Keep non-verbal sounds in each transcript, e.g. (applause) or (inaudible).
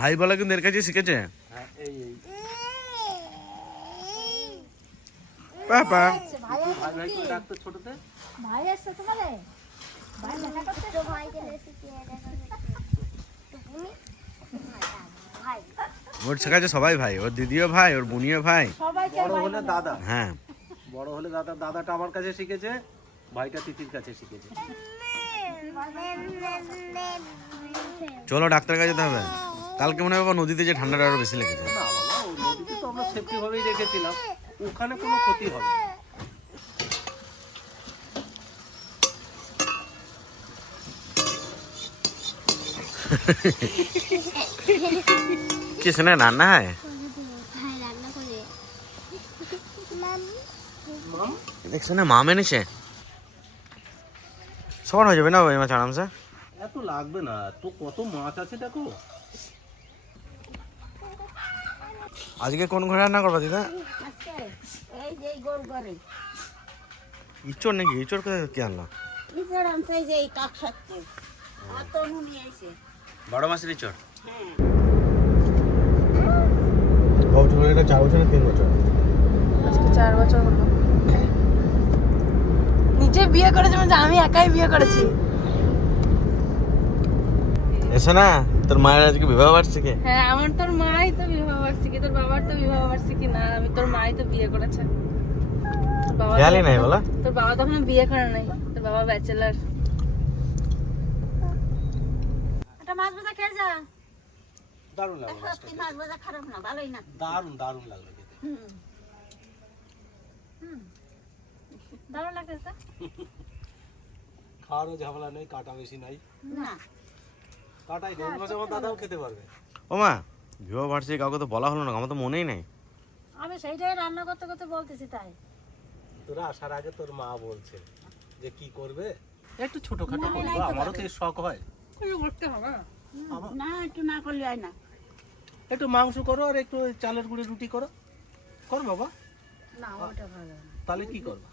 ভাই বলা কিন্তু এর কাছে শিখেছে। হ্যাঁ পাপা। ভাই ভাই আসছে তোমারে দেখা করতে ওর শেখাচ্ছে সবাই ভাই ওর দিদিও ভাই ওর বুনিও ভাই। বড় হলে দাদা। হ্যাঁ। বড় হলে দাদা দাদাটা আমার কাছে শিখেছে ভাইটা তিতির কাছে শিখেছে। চলো ডাক্তার কাছে যেতে হবে। কালকে মনে হয় বাবা নদীতে যে ঠান্ডাটা আরও বেশি লেগেছে। না বাবা নদীতে তো আমরা সেফটি ভাবেই রেখেছিলাম। ওখানে কোনো ক্ষতি হবে হয়? হ্যাঁ রান্না করে। দেখছ না মাম এনেছে। সবার হয়ে যাবে না ওই মাছ আরামসে এত লাগবে না তো কত মাছ আছে দেখো। আজকে কোন ঘরে রান্না করবা দিদা? আজকে এই যে এই গোল করে ইচড় নাকি? ইচড় কোথায় কি আনলো? নিজের আনছে যে এই কাক সাথে আর তো নুনি আইছে। বড় মাছের ইচড়? হ্যাঁ। কত বছর এটা চার বছর তিন বছর? আজকে চার বছর হলো। নিজে বিয়ে করেছে মানে আমি একাই বিয়ে করেছি। এসো না। তোর মায়ের আজকে বিবাহ বার্ষিকী? হ্যাঁ আমার তোর মাই তো বিবাহ বার্ষিকী তোর বাবার তো বিবাহ বার্ষিকী না আমি তোর মাই তো বিয়ে করেছে। খেয়ালই নাই বলো? তোর বাবা তখন বিয়ে করে নাই তোর বাবা ব্যাচেলার একটা মাছ ভাজা খেয়ে যা। দারুণ লাগল সত্যি মাছ ভাজা খারাপ না ভালোই না। দারুণ দারুণ লাগল খেতে। দারুণ লাগছে খাওয়ারও ঝামেলা নেই কাটা বেশি নাই। না। কাটাই নেই মাঝে আমার দাদাও খেতে পারবে। ও মা কাউকে তো বলা হলো না আমার তো মনেই নাই। আমি সেইটাই রান্না করতে করতে বলতেছি তাই। তোরা আসার আগে তোর মা বলছে যে কি করবে? একটু ছোটখাটো করব আমারও তো শখ হয়। করতে হবে। না একটু না করলে হয় না। একটু মাংস করো আর একটু ওই চালের গুঁড়ি রুটি করো। কর বাবা। না ওটা ভালো তাহলে কি করবা?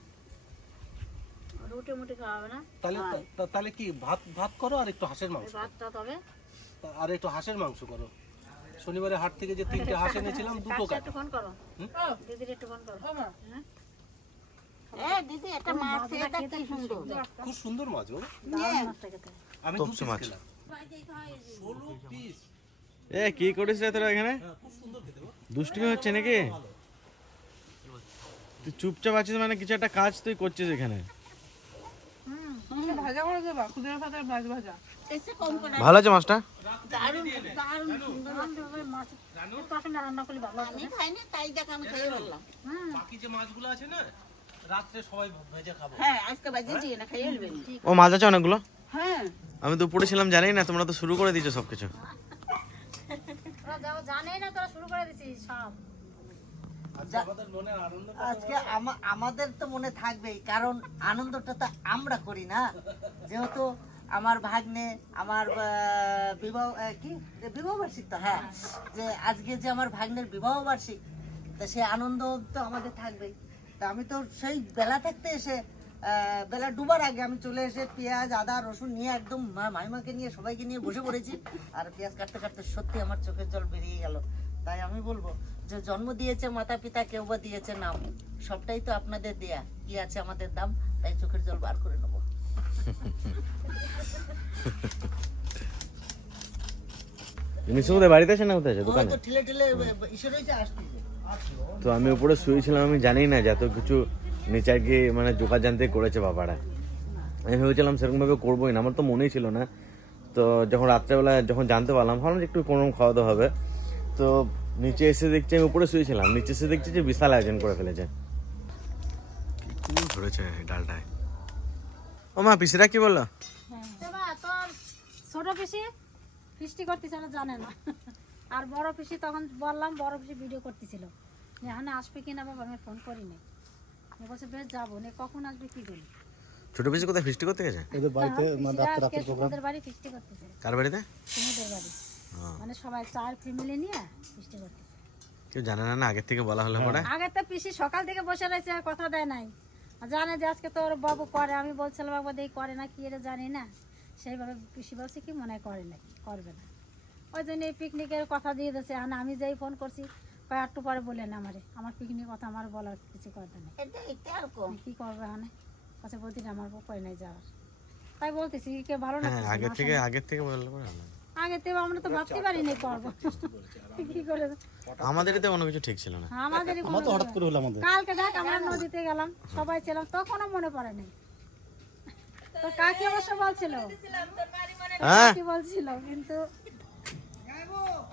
রুটি মুটি খাওয়াবে না। তাহলে তাহলে কি ভাত ভাত করো আর একটু হাঁসের মাংস ভাতটা তবে। আর একটু হাঁসের মাংস করো। শনিবারে হাট থেকে যে তিনটে হাঁস এনেছিলাম দুটো কাটো। একটু ফোন করো? দিদির একটু ফোন করো। দিদি মাছ কি সুন্দর? খুব সুন্দর মাছ দারুণ আমি দু তপসে মাছ। খেলাম। ষোলো পিস এ কি করিস রে তোরা এখানে? হ্যাঁ দুষ্টুমি হচ্ছে নাকি? তুই চুপচাপ আছিস মানে কিছু একটা কাজ তুই করছিস এখানে। ভাজা করে দেবা? খুদের ভাজা। ভালো আছে মাছটা? হ্যাঁ ও মাছ আছে অনেকগুলো? হ্যাঁ। আমি তো ছিলাম জানি না তোমরা তো শুরু করে দিয়েছ সবকিছু। জানে না তোরা শুরু করে দিছিস সব। আজকে আমাদের আনন্দ আজকে আমা- আমাদের তো মনে থাকবেই কারণ আনন্দটা তো আমরা করি না। যেহেতু আমার ভাগ্নে আমার বিবাহ কি? বিবাহ বার্ষিক তো হ্যাঁ। যে আজকে যে আমার ভাগ্নের বিবাহ বার্ষিক তা সে আনন্দ তো আমাদের থাকবেই। তা আমি তো সেই বেলা থাকতে এসে বেলা ডুবার আগে আমি চলে এসে পেঁয়াজ আদা রসুন নিয়ে একদম মাইমাকে নিয়ে সবাইকে নিয়ে বসে পড়েছি। আর পেঁয়াজ কাটতে কাটতে সত্যি আমার চোখের জল বেরিয়ে গেল। তাই আমি বলব যে জন্ম দিয়েছে মাতা পিতা কেউ বা দিয়েছে নাম সবটাই তো আপনাদের দেয়া। কি আছে আমাদের দাম? তাই চোখের জল বার করে নেব। বাড়িতে আছে না কোথায় দোকানে? তো ঠেলে ঠেলে ইসে রয়েছে আসতেছে তো আমি উপরে শুয়েছিলাম আমি জানি না যে এত কিছু কি মানে জোগাড় জানতে করেছে বাবারা। আমি ভেবেছিলাম সেরকম ভাবে করবোই না আমার তো মনেই ছিল না। তো যখন রাত্রেবেলা যখন জানতে পারলাম ভাবলাম যে একটু কোনো খাওয়া দাওয়া হবে। তো নিচে এসে দেখছি আমি উপরে শুয়েছিলাম। নিচে এসে দেখছি যে বিশাল আয়োজন করে ফেলেছে। ধরেছে ডালটায়? ও মা পিসিরা কি বলল? ছোট পিসি ফিস্টি করতেছিল জানে না। আর বড় পিসি তখন বললাম বড় পিসি ভিডিও করতেছিল। এখানে আসবে কিনা বাবা? আমি ফোন করি নাই আমি বলছে বেশ যাব। নে কখন আসবে কি জানি ছোট পিসি কোথায় ফিস্টি করতে গেছে? এদের বাড়িতে সুমুদের বাড়ি ফিস্টি করতেছে। কার বাড়িতে? সুমুদের বাড়ি। হ্যাঁ। মানে সবাই চার ফ্যামিলি নিয়ে করতেছে। কেউ জানে না আগের থেকে বলা হলে পরে? আগে তো পিসি সকাল থেকে বসে রয়েছে কথা দেয় নাই। জানে যে আজকে তোর বাবু করে আমি বলছিলাম বাবু দেই করে না কি এটা জানি না। সেইভাবে পিসি বলছে কি মনে করে নাকি করবে না। ওই জন্য এই পিকনিকের কথা দিয়ে দিয়েছে আর আমি যেই ফোন করছি কয় একটু পরে বলেন আমারে আমার পিকনিক কথা আমার বলার কিছু কথা নেই। এটা এটা এরকম? কি করবে হানে কাছে বলছি না, আমার উপায় নাই যাওয়ার। তাই বলতেছি কে ভালো না আগে থেকে আগের থেকে বললে। আগে আমরা তো ভাবতে পারিনি করব। কি করে? আমাদের তো কোনো কিছু ঠিক ছিল না। আমাদেরই কোনো হঠাৎ করে হলো আমাদের। কালকে দেখ আমরা নদীতে গেলাম সবাই ছিলাম তখনও মনে পড়ে নাই। তো কাকি অবশ্য বলছিল হ্যাঁ? কি বলছিল কিন্তু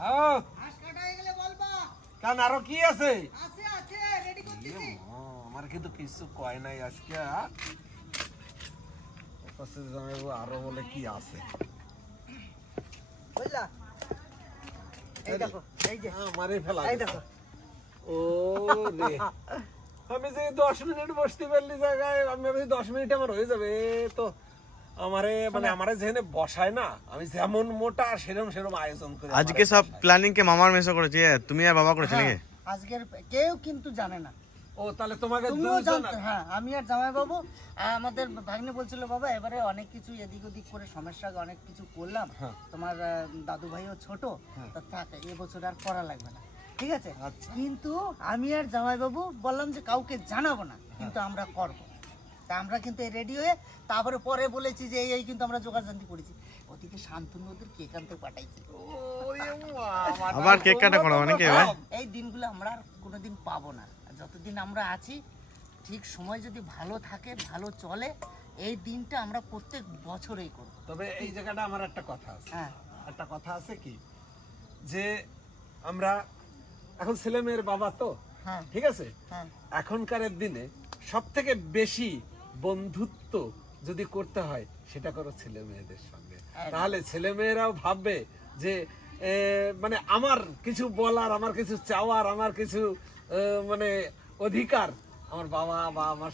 আও, আরও কি আছে? ইয়ে আমার কিন্তু কিছু কয় নাই আজকে আরও বলে কি আছে? বুঝলা? এই দেখো এই যে মারে ফেলা এই দেখো। ও রে আমি যে দশ মিনিট বসতে পারলি জায়গায় আমি ভাবছি দশ মিনিট আমার হয়ে যাবে। তো আমারে মানে আমারে যেখানে বসায় না আমি যেমন মোটা সেরম সেরম আয়োজন করে আজকে সব প্ল্যানিং কে মামার মেসো করেছে তুমি আর বাবা করেছে নাকি? আজকের কেউ কিন্তু জানে না। ও তাহলে তোমাকে হ্যাঁ আমি আর জামাই বাবু আমাদের ভাগ্নে বলছিল বাবা এবারে অনেক কিছু এদিক ওদিক করে সমস্যা অনেক কিছু করলাম। তোমার দাদু ভাইও ছোট তো থাক এবছর আর করা লাগবে না। ঠিক আছে? কিন্তু আমি আর জামাই বাবু বললাম যে কাউকে জানাব না কিন্তু আমরা করব। তা আমরা কিন্তু রেডি হয়ে তারপরে পরে বলেছি যে এই এই কিন্তু আমরা যোগাযোগ করেছি। ওদিকে শান্তনু ওদের কেক আনতে পাঠাইছি। আবার কেক কাটা করা নাকি এই দিনগুলো আমরা আর কোনোদিন পাবো না। যতদিন আমরা আছি ঠিক সময় যদি ভালো থাকে ভালো চলে এই দিনটা আমরা প্রত্যেক বছরেই করব। তবে এই জায়গাটা আমার একটা কথা আছে। হ্যাঁ। একটা কথা আছে কি? যে আমরা এখন ছেলে মেয়ের বাবা তো হ্যাঁ। ঠিক আছে? হ্যাঁ। এখনকারের দিনে সব থেকে বেশি বন্ধুত্ব যদি করতে হয় সেটা করো ছেলে মেয়েদের সঙ্গে। তাহলে ছেলে মেয়েরাও ভাববে যে মানে আমার কিছু বলার আমার কিছু চাওয়ার আমার কিছু মানে অধিকার। আমার বাবা বা আমার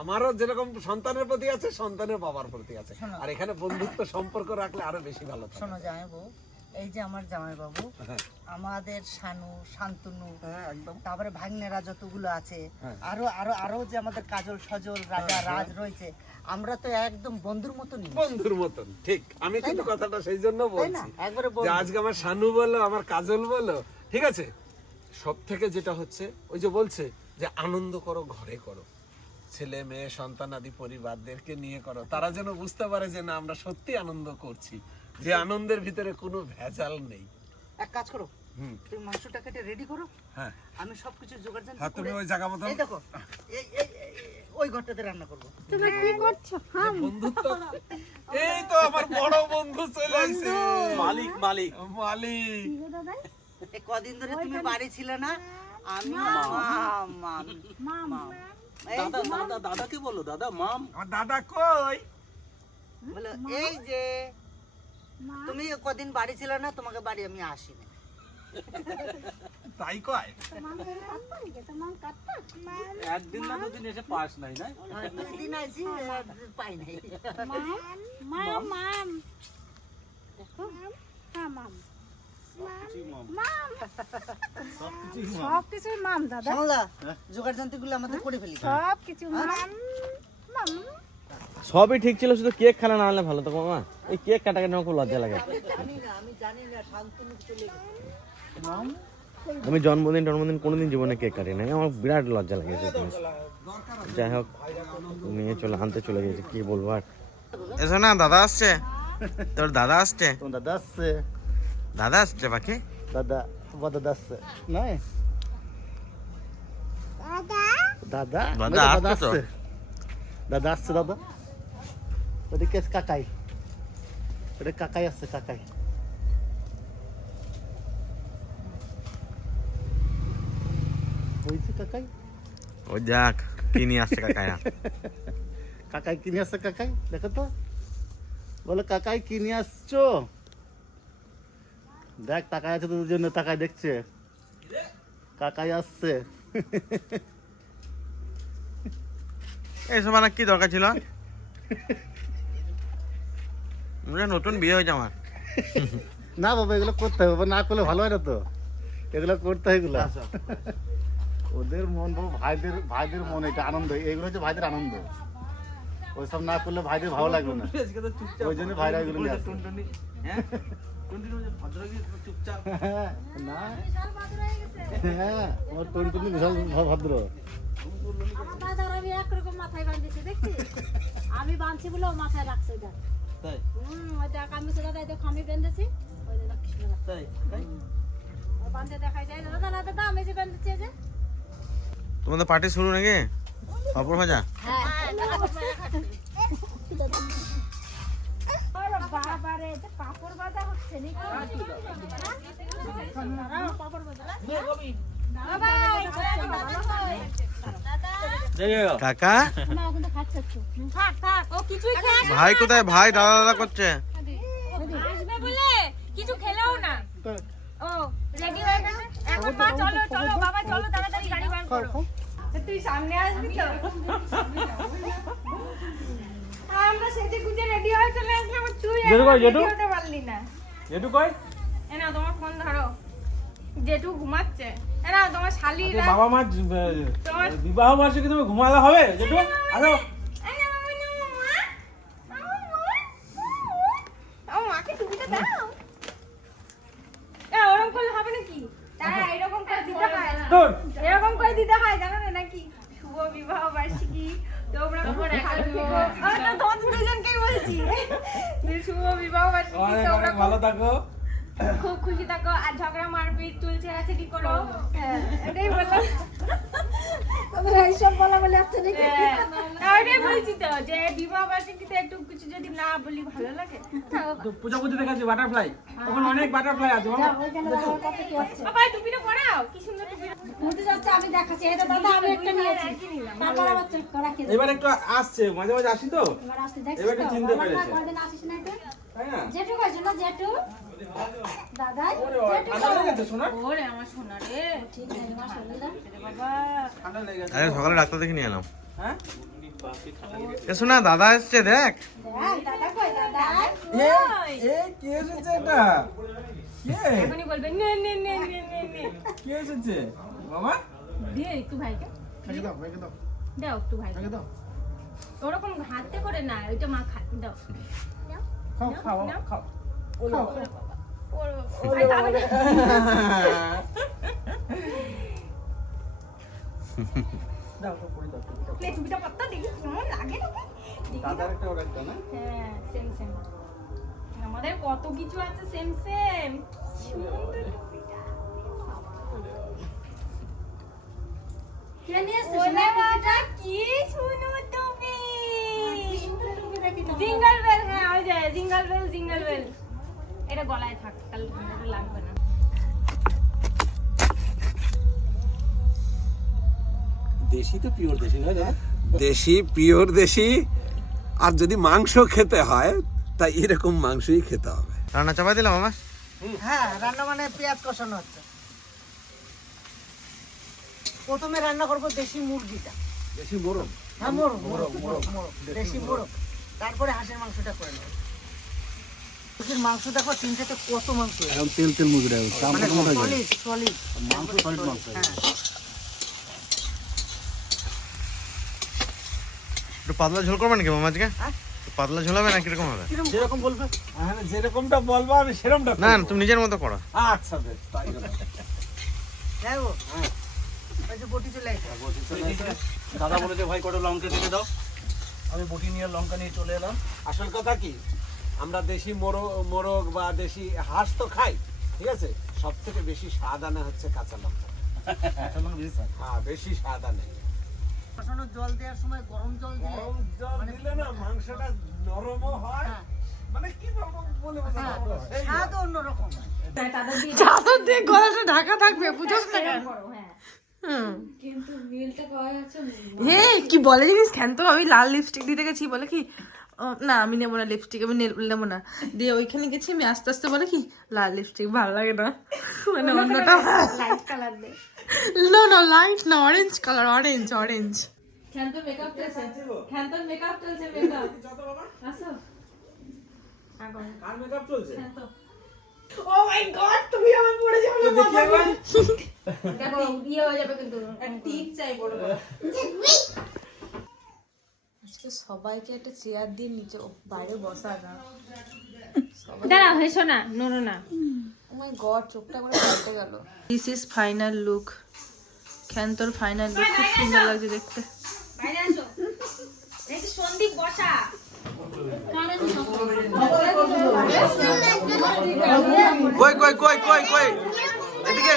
আমারও যেরকম সন্তানের প্রতি আছে সন্তানের বাবার প্রতি আছে। আর এখানে বন্ধুত্ব সম্পর্ক রাখলে আরও বেশি ভালো শোনো জামাইবাবু এই যে আমার জামাইবাবু আমাদের শানু শান্তনু হ্যাঁ একদম। তারপরে ভাগ্নেরা যতগুলো আছে হ্যাঁ। আরও আরও আরও যে আমাদের কাজল সজল রাজা রাজ রয়েছে আমরা তো একদম বন্ধুর মতন বন্ধুর মতন ঠিক। আমি কিন্তু কথাটা সেই জন্য বলছি একবারে আজকে আমার শানু বলো আমার কাজল বলো ঠিক আছে? সব থেকে যেটা হচ্ছে ওই যে বলছে যে আনন্দ করো ঘরে করো। ছেলে মেয়ে সন্তান আদি পরিবারদেরকে নিয়ে করো। তারা যেন বুঝতে পারে যে না আমরা সত্যি আনন্দ করছি। যে আনন্দের ভিতরে কোনো ভেজাল নেই। এক কাজ করো। তুমি মাংসটা কেটে রেডি করো। হ্যাঁ। আমি সবকিছু জোগাড় জানতে হ্যাঁ তুমি ওই জায়গা মতন এই দেখো এই এই ওই ঘরটাতে রান্না করব। তুমি কি করছ? হ্যাঁ বন্ধুত্ব এই তো আমার বড় বন্ধু চলে আসছে মালিক মালিক। মালিক। দাদা? কদিন ধরে তুমি বাড়ি ছিলে না আমি মাম মাম মাম এই যে আমার দাদা কই বলো এই যে তুমি কদিন বাড়ি ছিলে না তোমাকে বাড়ি আমি আসি না তাই কয় মাম মাম একদিন না দুদিন এসে পাস নাই না আর দুই দিন আছি পাই নাই মাম মাম মাম দেখো হ্যাঁ মাম মাম সব কিছু মাম দাদা শুনলা জোগাড় জানতে আমাদের করে ফেলি। সব কিছু মাম মাম সবই ঠিক ছিল শুধু কেক খানা না হলে ভালো তো মামা। এই কেক কাটা কেন খুব লজ্জা লাগে। আমি জানি না শান্তনু চলে গেছে আমি জন্মদিন জন্মদিন কোনোদিন জীবনে কেক কাটি নাই। আমার বিরাট লজ্জা লাগে যাই হোক নিয়ে চলে আনতে চলে গেছে কি বলব আর। এসো না দাদা আসছে। তোর দাদা আসছে? তোমার দাদা আসছে। দাদা আসছে বাকি? দাদা তোমার দাদা আসছে। নয় দাদা? দাদা? ওই আসছে তো। দাদা আসছে দাদা। ওদিকে কাকাই। ওটা কাকাই আসছে কাকাই। হয়েছে কাকাই? ও যাক কি নিয়ে আসছে কাকায়া? (laughs) কাকাই কিনে আসছে কাকাই? দেখো তো। বলে কাকাই কিনে আসছো? দেখ তাকাই আছে তোদের জন্য তাকাই দেখছে। কাকাই আসছে। এইসব আমার কি দরকার ছিল? নতুন বিয়ে হয়েছে আমার। না বাবা এগুলো করতে হবে বাবা, না করলে ভালো হয় না তো। এগুলো করতে হয় এগুলো। ওদের মন বাবা ভাইদের ভাইদের মন এটা আনন্দ। এগুলো হচ্ছে ভাইদের আনন্দ। ওইসব না করলে ভাইদের ভালো লাগবে না। ওই জন্য ভাইরা এগুলো নিয়ে আসে। হ্যাঁ, (laughs) না। বিশাল বাদর হয়ে গেছে। হ্যাঁ আমার টুনটুনি বিশাল ভদ্র। আমার দাদার আমি একরকম মাথায় (laughs) আমি বাঁধছি বলে ও মাথায় রাখছে তাই? হুম ওই দেখ আমি দেখ দেখো বেঁধেছি। ওই দেখ কৃষ্ণ তাই? ও বাঁধতে দেখাই যায় দাদা দাদা দাদা আমি যে বেঁধেছি যে। তোমাদের পার্টি শুরু নাকি? পাপড় ভাজা? বাবা (laughs) এটা পাপড় বাঁধা হচ্ছে নাকি? কাকা? ভাই কোথায়? ভাই দাদা দাদা করছে। বলে? কিছু খেলেও না। ও রেডি হয়ে গেছে? এখন মা চলো চলো বাবা চলো তাড়াতাড়ি গাড়ি বার করো। তুই সামনে আসবি তো? আমরা সেজে গুজে রেডি হয়ে চলে আসলাম আর তুই রেডি হতে পারলি না। জেঠু কই? এ নাও তোমার ফোন ধরো। জেঠু ঘুমাচ্ছে। এ নাও তোমার শালিরা বাবা মা তোমার বিবাহ বার্ষিকী তুমি ঘুমালে হবে জেঠু? আসো এ নাও, এ নাও, মা। আমার মা। আমার মাকে টুপিটা দাও এ, ওরকম করলে হবে নাকি তারা এরকম করে দিতে হয় তোর এরকম করে দিতে হয় জানো না নাকি শুভ বিবাহ বার্ষিকী তোমরা খুব ভালো থেকো। আমি তো তোমাদের দুজনকেই বলছি শুভ বিবাহ বার্ষিকী অনেক তোমরা অনেক ভালো থাকো খুব খুশি থাকো আর ঝগড়া মারপিট চুল ছেঁড়াছেড়ি করো হ্যাঁ, এটাই বললাম তোদের এইসব বলা বলে আসছে নাকি? হ্যাঁ, ওটাই বলছি তো যে বিবাহ বার্ষিকীতে একটু কিছু যদি না বলি ভালো লাগে তো পুজো দেখাচ্ছি বাটারফ্লাই ওখানে অনেক বাটারফ্লাই আছে বাবা। বাবা টুপিটা পরাও কি সুন্দর যাচ্ছে, আমি দেখাচ্ছি। এই তো দাদা, আমি একটা নিয়েছি। তারপর আবার চেক করা কি এবার একটু আসছে মাঝে মাঝে আসি তো এবার দেখছিস এবার একটু তো? চিনতে পেরেছে। আসিস? না জেঠু কইছো না, জেঠু? দাদাই? ওরে আমার সোনা রে ঠিক নেই, আমার। বাবা ঠান্ডা লেগে গেছে আরে সকালে ডাক্তার দেখে নিয়ে এলাম হ্যাঁ এসো না দাদা এসছে দেখ? এ কে এসেছে এটা? কে? বলবে নে নে নে নে নে নে কে এসেছে? বাবা? দিয়ে একটু ভাইকে। দাও রেখে দাও। দাও একটু ভাইকে। দাও। ওরকম হাতে করে না ওইটা মা খা দাও। খাও খাও। খাও। ওর আই, তাহলে- দাও তো পড়ে দাও টুপিটা। টুপিটা পরতো, দেখি কেমন লাগে তোকে? দাদার একটা ওর একটা না? হ্যাঁ সেম সেম আমাদের কত কিছু আছে সেম সেম কি শুনো তুমি। জিঙ্গল বেল হ্যাঁ ওই যে জিঙ্গল বেল জিঙ্গল বেল। এটা গলায় থাক তাহলে ঠান্ডাটা লাগবে না দেশি তো পিওর দেশি নয় দাদা? দেশি পিওর দেশি। আর যদি মাংস খেতে হয় তা এরকম মাংসই খেতে হবে। রান্না চাপাই দিলাম আমার হ্যাঁ রান্না মানে পেঁয়াজ কষানো হচ্ছে। প্রথমে রান্না করব দেশি মুরগিটা। দেশি মোরগ? হ্যাঁ মোরগ মোরগ মোরগ মোরগ দেশি মোরগ। তারপরে হাঁসের মাংসটা করে নেব। হাঁসের মাংস দেখো তিনটাতে কত মাংস। এখন তেল তেল চাম মানে সলিড সলিড মাংস সলিড মাংস একটু পাতলা ঝোল করবে নাকি মামা আজকে? হ্যাঁ? পাতলা ঝোল হবে না? কীরকম হবে? যেরকম বলবে হ্যাঁ যেরকমটা বলব আমি সেরকমটা না না, তুমি নিজের মতো করো। আচ্ছা বেশ তাই হবে। যাই হোক। ওই যে বটি চলে আসে দাদা বলেছে ভাই কটা লঙ্কা কেটে দাও। আমি বটি নিয়ে লঙ্কা নিয়ে চলে এলাম। আসল কথা কি? আমরা দেশি মোরগ মোরগ বা দেশি হাঁস তো খাই ঠিক আছে? সব থেকে বেশি স্বাদ আনে হচ্ছে কাঁচা লঙ্কা। (laughs) হ্যাঁ বেশি স্বাদ আনে। জল দেওয়ার সময় গরম জল দিলে গরম জল দিলে না মাংসটা নরমও হয়। মানে কি বলব বলে বোঝানো যাবে না। সেই স্বাদ অন্যরকম। চাদর দিয়ে গলাটা ঢাকা থাকবে না হে কি বলে জিনিস? ক্ষান্ত আমি লাল লিপস্টিক দিতে গেছি বলে কি না আমি নেব না লিপস্টিক আমি নে- নেব না। দিয়ে ওইখানে গেছি আমি আস্তে আস্তে বলে কি লাল লিপস্টিক ভালো লাগে না। মানে অন্যটা লাইট কালার দে। নো নো লাইট না orange colour orange orange Khanta makeup চলছে। মেকআপ চলছে (laughs) মেকআপ আসো। এখন আর মেকআপ চলছে? ও মাই গড তুমি আমার পড়ে যাবে তো দেখি একবার। (laughs) দেখো বিয়ে হয়ে যাবে কিন্তু। ঠিক চাই বড় আজকে সবাইকে একটা চেয়ার দিয়ে নিচে ও, বাইরে বসা না দাঁড়াও হেসো না। নোনো না দিস ইজ ফাইনাল লুক খ্যান্তর ফাইনাল লুক খুব সুন্দর লাগছে দেখতে। বাইরে আসো। যে সন্দীপ বসা। কই কই কই কই কই? এদিকে।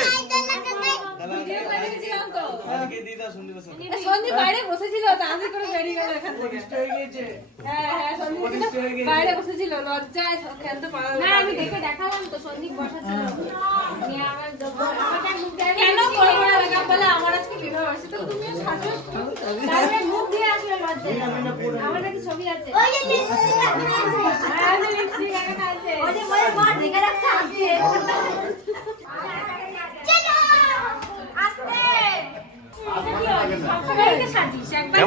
সন্দীপ বাইরে বসেছিল তাড়াতাড়ি করে বেরিয়ে গেল এখান থেকে। হ্যাঁ হ্যাঁ সন্দীপ। বাইরে বসেছিল লজ্জায় খেলতে পারল না আমি দেখে দেখালাম তো সন্দীপ বসা ছিল নিয়ে আমার কেন করব না? মেকআপ বলে আমার আজকে বিবাহ হয়েছে তো তুমিও সাজো তারপরে মুখ দিয়ে আসলে লজ্জায়। আমার কাছে ছবি আছে। ওই যে লিপস্টিক আছে। হ্যাঁ ওই যে মা দেখে রাখছে আজকে (laughs) চলো আস্তে সবসময় সাজিস একবার কেমন কেমন এরকম কেউ বলছে আমি কিছু একটা সাজি করি না আমি তো সবসময় তো সাজিস এক বছর না সাজলে কি হবে বল হ্যাঁ। এই আমি বলছি না অল্প কিছু করছি বেলুন বেলুন দিয়ে সাজিয়েছে থ্যাংক ইউ এই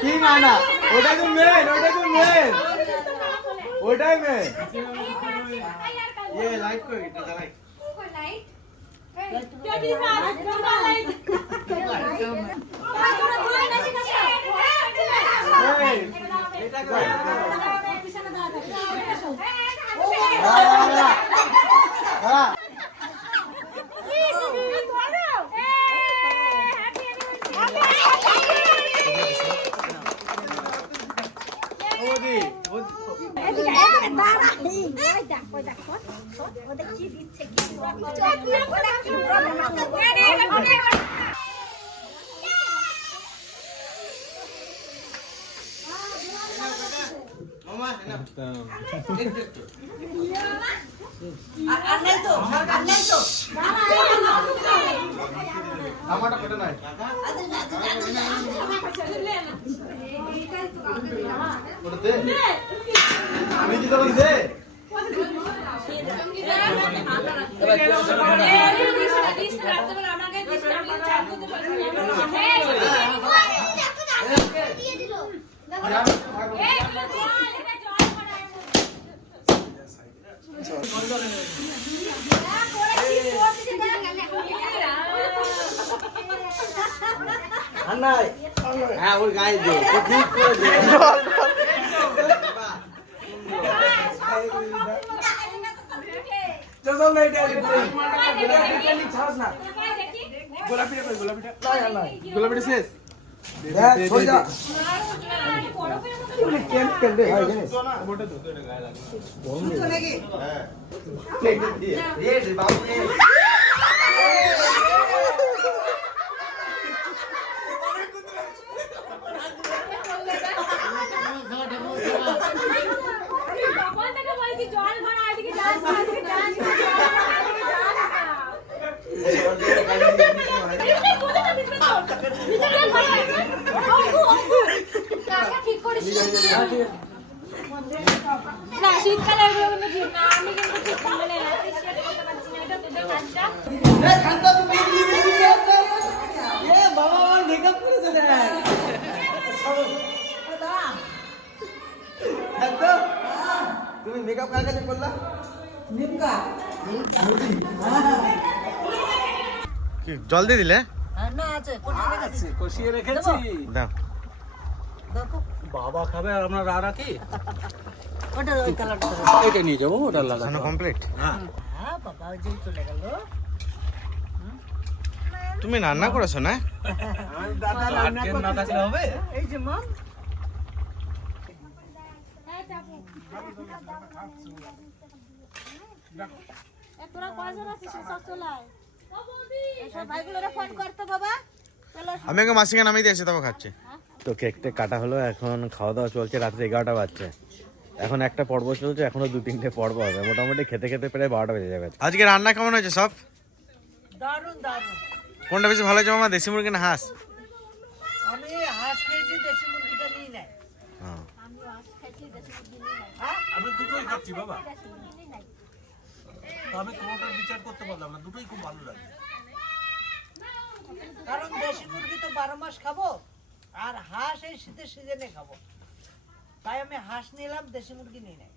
কি না না ওটা তো মেন ওটা তো মেন ওটাই মেন ये लाइट को इतना জ্বালাই ওদি মামা না আমারটা পেটে নাই ওটা দে আমি দিতে পারি দে দিয়ে দিল আন্নাই হ্যাঁ ওর গায়ে দে। ঠিক করে দে গোলাপিটা শেষ থেকে বলছি জল ভরা এদিকে যাস না, এদিকে যাস না, জল ভরা, এদিকে যাস না। না শীতকালে এগুলো কিন্তু ঠিক না আমি কিন্তু ঠিক মানে appreciate করতে পারছি না এটা তোদের কাজটা তুমি মেকআপ কার কাছে করলা কি জল দিয়ে দিলে? রেখেছি কষিয়ে রেখেছি। দাও। বাবা খাবে আর আমরা রা রাখি ওটা ওই কালারটা এটা নিয়ে যাব ওটা লাগা কমপ্লিট হ্যাঁ। বাবা ওই চলে গেল। তুমি রান্না করেছ না? দাদা রান্না না হবে? এই যে মম। তোরা কয়জন আছিস? সব এসব ভাইগুলোরে ফোন করতো বাবা। আমি আগে মাসিকে নামিয়ে দিয়েছি তবে খাচ্ছে। তো কেকটা কাটা হলো এখন খাওয়া দাওয়া চলছে রাত্রে এগারোটা বাজছে। এখন একটা পর্ব চলছে এখনও দু তিনটে পর্ব হবে। মোটামুটি খেতে খেতে প্রায় বারোটা বেজে যাবে। আজকে রান্না কেমন হয়েছে সব? কোনটা বেশি ভালো হয়েছে মামা? দেশি মুরগি না হাঁস? আমি হাঁস খেয়েছি দেশি মুরগিটা নিয়ে নেয় হ্যাঁ? আমি দুটোই খাচ্ছি বাবা। আমি কোনোটার বিচার করতে পারলাম না, দুটোই খুব ভালো লাগে। কারণ দেশি মুরগি তো বারো মাস খাব, আর হাঁস এই শীতের সিজনে খাব। তাই আমি হাঁস নিলাম, দেশি মুরগি নিয়ে নেয়